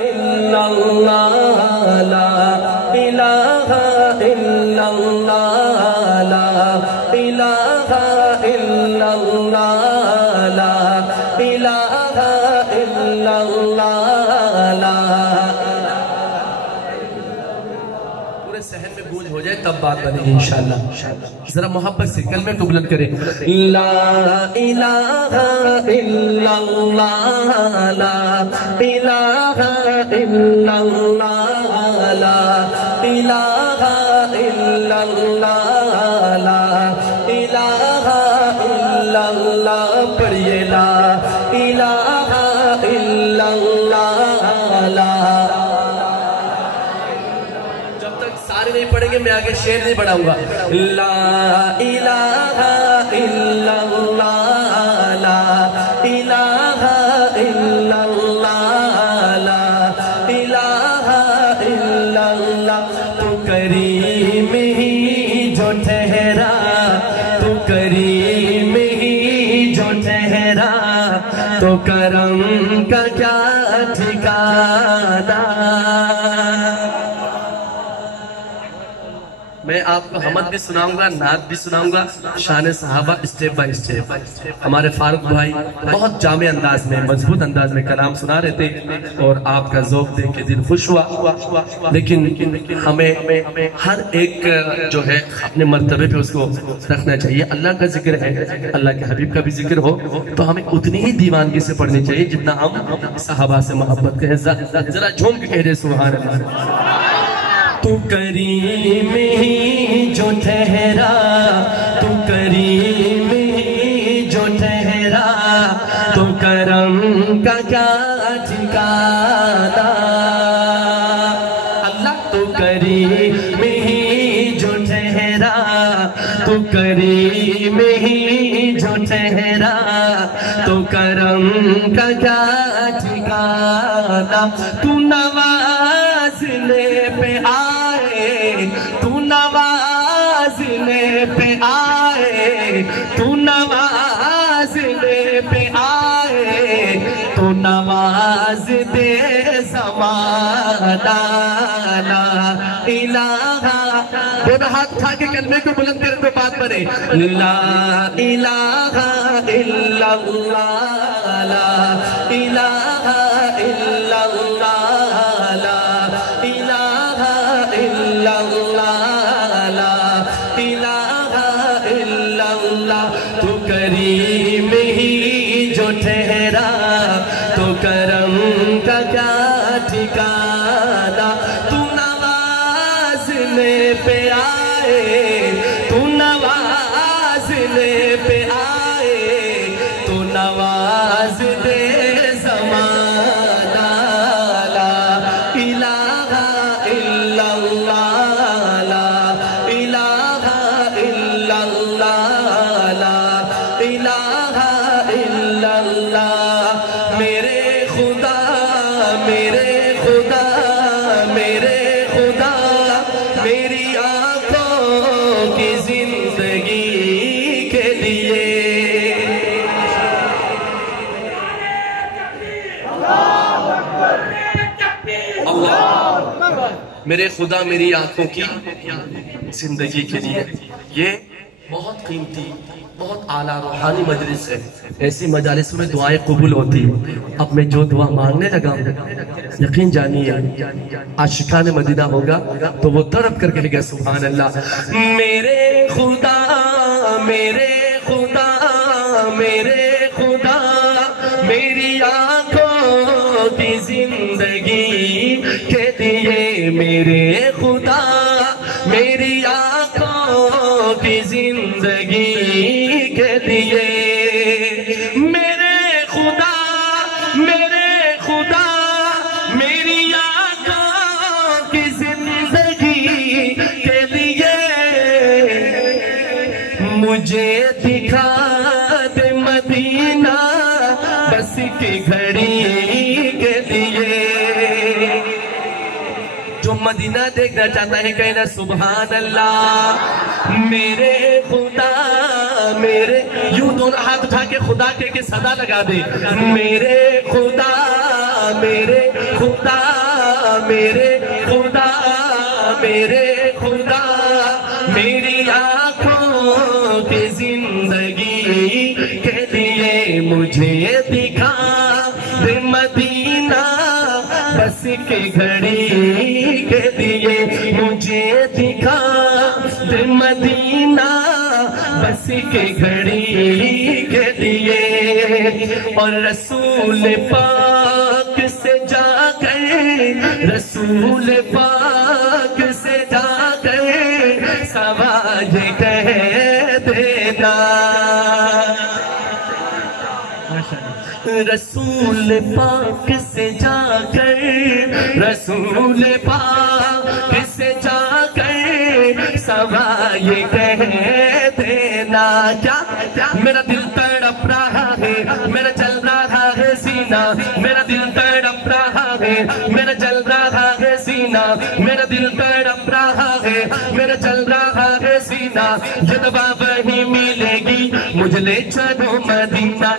إلا الله لا إله إلا الله لا إله إلا الله لا إله إلا الله لا پورے صحن میں گونج ہو جائے تب بات بنے گی انشاءاللہ ذرا محبت سے کلمے تو بلند کریں لا الہ الا اللہ لا الہ الا اللہ لا الہ الا اللہ لا الہ الا اللہ پڑھئے لا الہ الا اللہ لا سارے نہیں پڑھیں گے میں آگے شعر نہیں پڑھاؤں گا لا الہ الا اللہ لا الہ الا اللہ لا الہ الا اللہ تو کریم ہی جو ٹھہرا تو کریم ہی جو ٹھہرا تو کرم کا کیا ٹھکانہ میں آپ کو حمد بھی سناؤں گا نعت بھی سناؤں گا شان صحابہ اسٹیپ بائی اسٹیپ ہمارے فاروق بھائی بہت جامع انداز میں مضبوط انداز میں کلام سنا رہے تھے اور آپ کا ذوق دیکھ کے دل خوش ہوا لیکن ہمیں ہر ایک جو ہے اپنے مرتبے پہ اس کو رکھنا چاہیے اللہ کا ذکر ہے اللہ کے حبیب کا بھی ذکر ہو تو ہمیں اتنی ہی دیوانگی سے پڑھنی چاہیے جتنا ہم صحابہ سے محبت کریں ذرا جھوم کے کہہ دے سبحان اللہ تو کریم ہی جو ٹھہرا تو کریم ہی جو ٹھہرا تو کرم کا کیا ٹھکانہ اللہ تو کریم ہی جو ٹھہرا تو کریم ہی جو ٹھہرا تو کرم کا کیا ٹھکانہ تو نوازنے پہ آئے تو نوازنے پہ آئے تو نوازنے پہ آئے تو نواز دے زمانہ لا الہ دونوں ہاتھ اٹھا کے کلمے کو بلند کریں تو بات بنے لا الہ الا اللہ لا الہ الا اللہ لا الہ الا اللہ لا الہ الا اللہ تو کریم ہی جو ٹھہرا تو کرم کا کیا ٹھکانہ تو نوازنے پہ آئے تو نوازنے پہ آئے تو نواز دے زمانہ لا الہ الا اللہ لا الہ الا اللہ لا الہ الا اللہ میرے خدا میرے خدا میرے خدا میری آنکھوں کی زندگی کے لیے میرے خدا میری آنکھوں کی زندگی کے لیے یہ بہت قیمتی بہت اعلیٰ روحانی مجلس ہے ایسی مجالس میں دعائیں قبول ہوتی اب میں جو دعا مانگنے لگا ہوں یقین جانیے عاشقان مدینہ ہوگا تو وہ تڑپ کر کہے گا سبحان اللہ میرے خدا میرے خدا میرے خدا میری آنکھوں کی زندگی کے لیے میرے خدا میری آنکھوں کی زندگی کے لیے میرے خدا میری آنکھوں کی زندگی کے لیے مجھے دکھا دے مدینہ بس کی گھڑی کے لیے جو مدینہ دیکھنا چاہتا ہے کہنا سبحان اللہ میرے خدا میرے یوں دونوں ہاتھ اٹھا کے خدا کے صدا لگا دے میرے خدا میرے خدا میرے خدا میرے خدا میری آنکھوں کی زندگی کے لیے مجھے دکھا دے مدینہ بس کے گھڑی کے لیے مجھے دکھا دے مدینہ بس کے گھڑی کے لیے اور رسول پاک سے جا کر رسول پاک سے جا کر سوال کہہ دینا رسول پاک سے جا کر رسول پاک سے جا کر سوال کہہ دینا کیا میرا دل تڑپ رہا ہے میرا چل رہا ہے سینہ میرا دل تڑپ رہا ہے میرا چل رہا ہے سینہ میرا دل تڑپ رہا ہے میرا چل رہا ہے سینہ جدبہ وہی ملے گی مجھ لے چلو مدینہ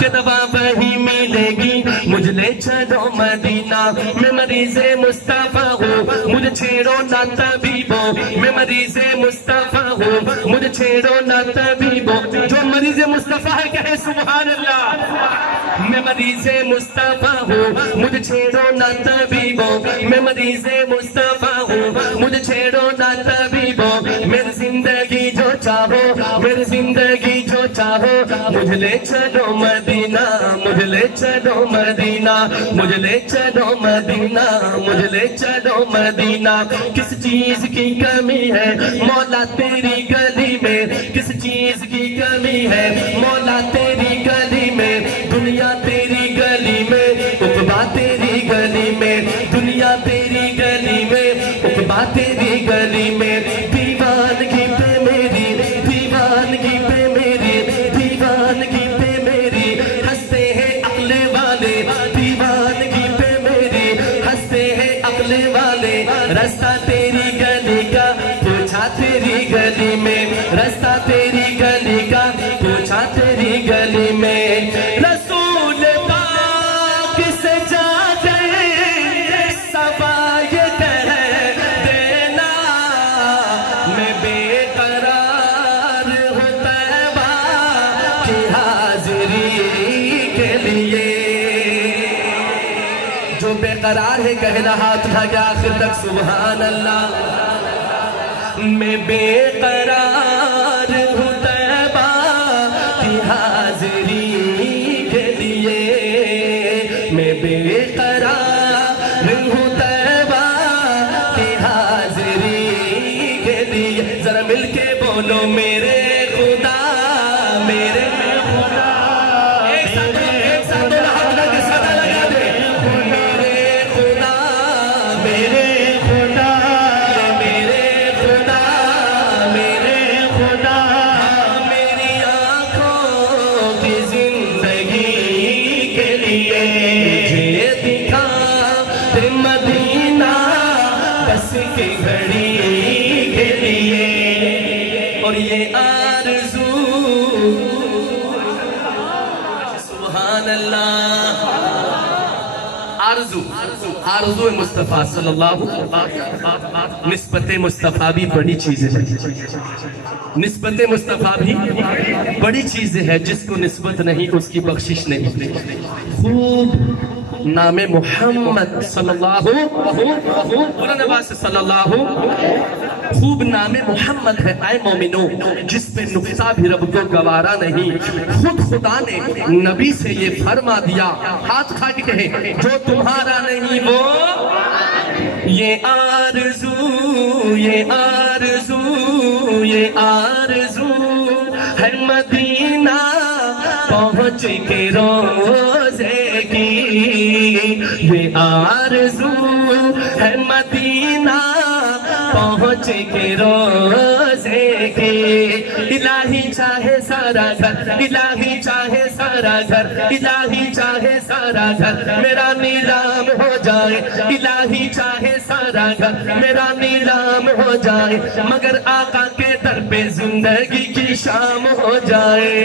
جدبہ وہی ملے گی مجھ لے چلو مدینہ میں مریض مصطفیٰ ہوں مجھے چھیڑو نہ طبیبو میں مریض مصطفیٰ ہوں مجھے چھیڑو نہ طبیبو جو مریض مصطفیٰ ہے کہے سبحان اللہ میں مریض مصطفیٰ ہوں مجھے چھیڑو نہ طبیبو میں مریض مصطفیٰ ہوں مجھے چھیڑو نہ طبیبو میری زندگی جو چاہو میری زندگی جو چاہو مجھ لے چلو مدینہ مجھ لے چلو مدینہ مجھ لے چلو مدینہ مجھ لے چلو مدینہ کس چیز کی کمی ہے مولا تیری گلی میں کس چیز کی کمی ہے مولا تیری گلی میں دنیا تیری گلی میں عقبہ تیری گلی میں دنیا تیری گلی میں عقبہ تیری گلی میں دیوانگی پہ میری دیوانگی پہ میری دیوانگی پہ میری ہنستے ہیں عقل والے دیوانگی پہ میری ہنستے ہیں عقل والے رستہ تیری گلی کا پوچھا تیری گلی میں رستہ تیری گلی کا پوچھا تیری گلی میں رسول پاک سے جا کر سوال کہہ دینا میں بے قرار ہوں طیبہ کی حاضری کے لیے جو بے قرار ہے کہنا ہاتھ اٹھا کے آخر تک سبحان اللہ میں بے قرار ہوں طیبہ کی حاضری کے لیے میں بے قرار ہوں طیبہ کی حاضری کے لیے ذرا مل کے بولو میرے خدا میرے خدا ایک ساتھ دو ہاتھ لگ کے صدا لگا دے میرے خدا میرے خدا میرے خدا میرے خدا میری آنکھوں کی زندگی کے لیے مجھے دکھا دے مدینہ بس کی گھڑی کے لیے اور یہ آرزو سبحان اللہ آرزو مصطفیٰ صلی اللہ نسبت مصطفیٰ بھی بڑی چیز ہے نسبت مصطفیٰ بھی بڑی چیز ہے جس کو نسبت نہیں اس کی بخشش نہیں خوب نام محمد صلی اللہ صلی اللہ خوب نام محمد ہے اے مومنو جس پہ نقطہ بھی رب کو گوارا نہیں خود خدا نے نبی سے یہ فرما دیا ہاتھ کھا کے کہے جو تمہارا نہیں وہ یہ آرزو یہ آرزو یہ آرزو ہے مدینہ پہنچ کے روزے کی یہ آرزو ہے مدینہ پہنچ کے روزے کی الہی چاہے سارا گھر الہی چاہے سارا گھر الہی چاہے سارا گھر میرا نیلام ہو جائے الہی چاہے سارا گھر میرا نیلام ہو جائے مگر آقا کے در پہ زندگی کی شام ہو جائے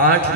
8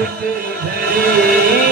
عشق بھری